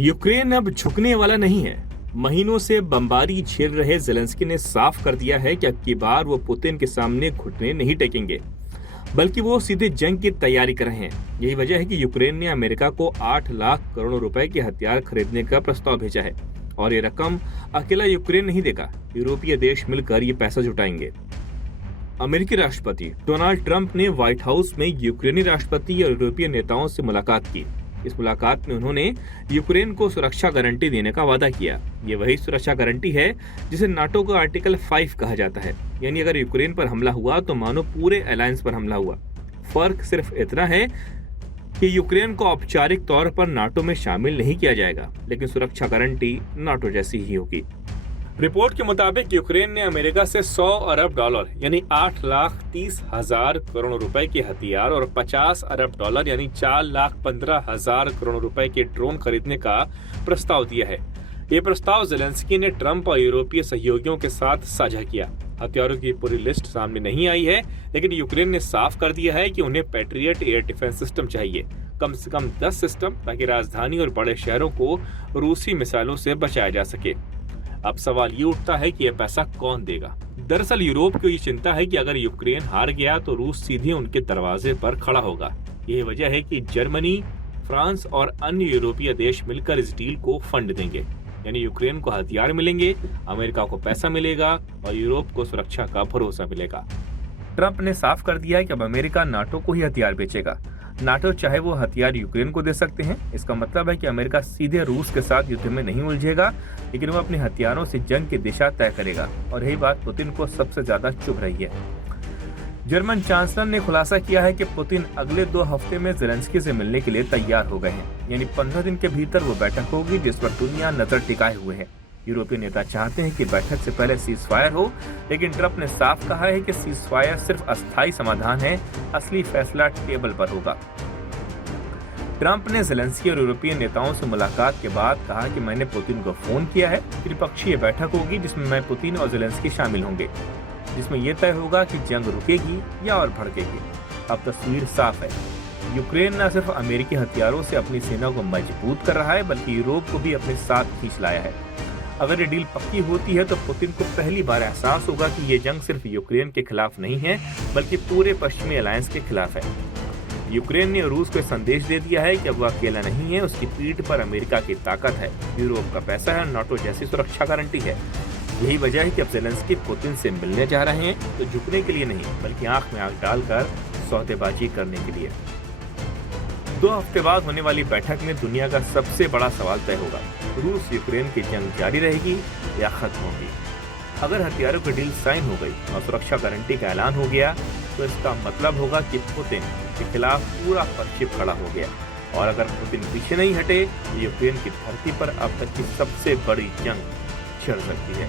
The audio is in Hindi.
यूक्रेन अब झुकने वाला नहीं है। महीनों से बमबारी झेल रहे ज़ेलेंस्की ने साफ कर दिया है कि अब की बार वो पुतिन के सामने घुटने नहीं टेकेंगे, बल्कि वो सीधे जंग की तैयारी कर रहे हैं। यही वजह है कि यूक्रेन ने अमेरिका को 8 लाख करोड़ रुपए के हथियार खरीदने का प्रस्ताव भेजा है, और ये रकम अकेला यूक्रेन नहीं देगा, यूरोपीय देश मिलकर ये पैसा जुटाएंगे। अमेरिकी राष्ट्रपति डोनाल्ड ट्रंप ने व्हाइट हाउस में यूक्रेनी राष्ट्रपति और यूरोपीय नेताओं से मुलाकात की। इस मुलाकात में उन्होंने यूक्रेन को सुरक्षा गारंटी देने का वादा किया। ये वही सुरक्षा गारंटी है जिसे नाटो का आर्टिकल 5 कहा जाता है, यानी अगर यूक्रेन पर हमला हुआ तो मानो पूरे अलायंस पर हमला हुआ। फर्क सिर्फ इतना है कि यूक्रेन को औपचारिक तौर पर नाटो में शामिल नहीं किया जाएगा, लेकिन सुरक्षा गारंटी नाटो जैसी ही होगी। रिपोर्ट के मुताबिक यूक्रेन ने अमेरिका से 100 अरब डॉलर यानी 8,30,000 करोड़ रुपए के हथियार और 50 अरब डॉलर यानी 4,15,000 करोड़ रुपए के ड्रोन खरीदने का प्रस्ताव दिया है। ये प्रस्ताव ज़ेलेंस्की ने ट्रंप और यूरोपीय सहयोगियों के साथ साझा किया। हथियारों की पूरी लिस्ट सामने नहीं आई है, लेकिन यूक्रेन ने साफ कर दिया है कि उन्हें पैट्रियट एयर डिफेंस सिस्टम चाहिए, कम से कम 10 सिस्टम, ताकि राजधानी और बड़े शहरों को रूसी मिसाइलों से बचाया जा सके। अब सवाल ये उठता है कि यह पैसा कौन देगा। दरअसल यूरोप को ये चिंता है कि अगर यूक्रेन हार गया तो रूस सीधे उनके दरवाजे पर खड़ा होगा। यही वजह है कि जर्मनी, फ्रांस और अन्य यूरोपीय देश मिलकर इस डील को फंड देंगे, यानी यूक्रेन को हथियार मिलेंगे, अमेरिका को पैसा मिलेगा और यूरोप को सुरक्षा का भरोसा मिलेगा। ट्रंप ने साफ कर दिया है कि अब अमेरिका नाटो को ही हथियार बेचेगा। नाटो चाहे वो हथियार यूक्रेन को दे सकते हैं। इसका मतलब है कि अमेरिका सीधे रूस के साथ युद्ध में नहीं उलझेगा, लेकिन वो अपने हथियारों से जंग की दिशा तय करेगा, और यही बात पुतिन को सबसे ज्यादा चुभ रही है। जर्मन चांसलर ने खुलासा किया है कि पुतिन अगले 2 हफ्ते में ज़ेलेंस्की से मिलने के लिए तैयार हो गए हैं, यानी 15 दिन के भीतर वो बैठक होगी जिस पर दुनिया नजर टिकाए हुए है। यूरोपीय नेता चाहते हैं कि बैठक से पहले सीज फायर हो, लेकिन ट्रंप ने साफ कहा है कि सीज फायर सिर्फ अस्थायी समाधान है, असली फैसला टेबल पर होगा। ट्रंप ने ज़ेलेंस्की और यूरोपीय नेताओं से मुलाकात के बाद कहा कि मैंने पुतिन को फोन किया है। त्रिपक्षीय बैठक होगी जिसमें मैं, पुतिन और ज़ेलेंस्की शामिल होंगे, जिसमें यह तय होगा कि जंग रुकेगी या और भड़केगी। अब तस्वीर साफ है, यूक्रेन न सिर्फ अमेरिकी हथियारों से अपनी सेना को मजबूत कर रहा है, बल्कि यूरोप को भी अपने साथ खींच लाया है। अगर ये डील पक्की होती है तो पुतिन को पहली बार एहसास होगा कि ये जंग सिर्फ यूक्रेन के खिलाफ नहीं है, बल्कि पूरे पश्चिमी अलायंस के खिलाफ है। यूक्रेन ने रूस को संदेश दे दिया है कि अब वो अकेला नहीं है, उसकी पीठ पर अमेरिका की ताकत है, यूरोप का पैसा है, नाटो जैसी सुरक्षा गारंटी है। यही वजह है कि अब ज़ेलेंस्की पुतिन से मिलने जा रहे हैं, तो झुकने के लिए नहीं, बल्कि आंख में आंख डालकर सौदेबाजी करने के लिए। 2 हफ्ते बाद होने वाली बैठक में दुनिया का सबसे बड़ा सवाल तय होगा, रूस यूक्रेन की जंग जारी रहेगी या खत्म होगी। अगर हथियारों की डील साइन हो गई और सुरक्षा गारंटी का ऐलान हो गया, तो इसका मतलब होगा कि पुतिन के खिलाफ पूरा पश्चिम खड़ा हो गया, और अगर पुतिन पीछे नहीं हटे तो यूक्रेन की धरती पर अब तक की सबसे बड़ी जंग छिड़ सकती है।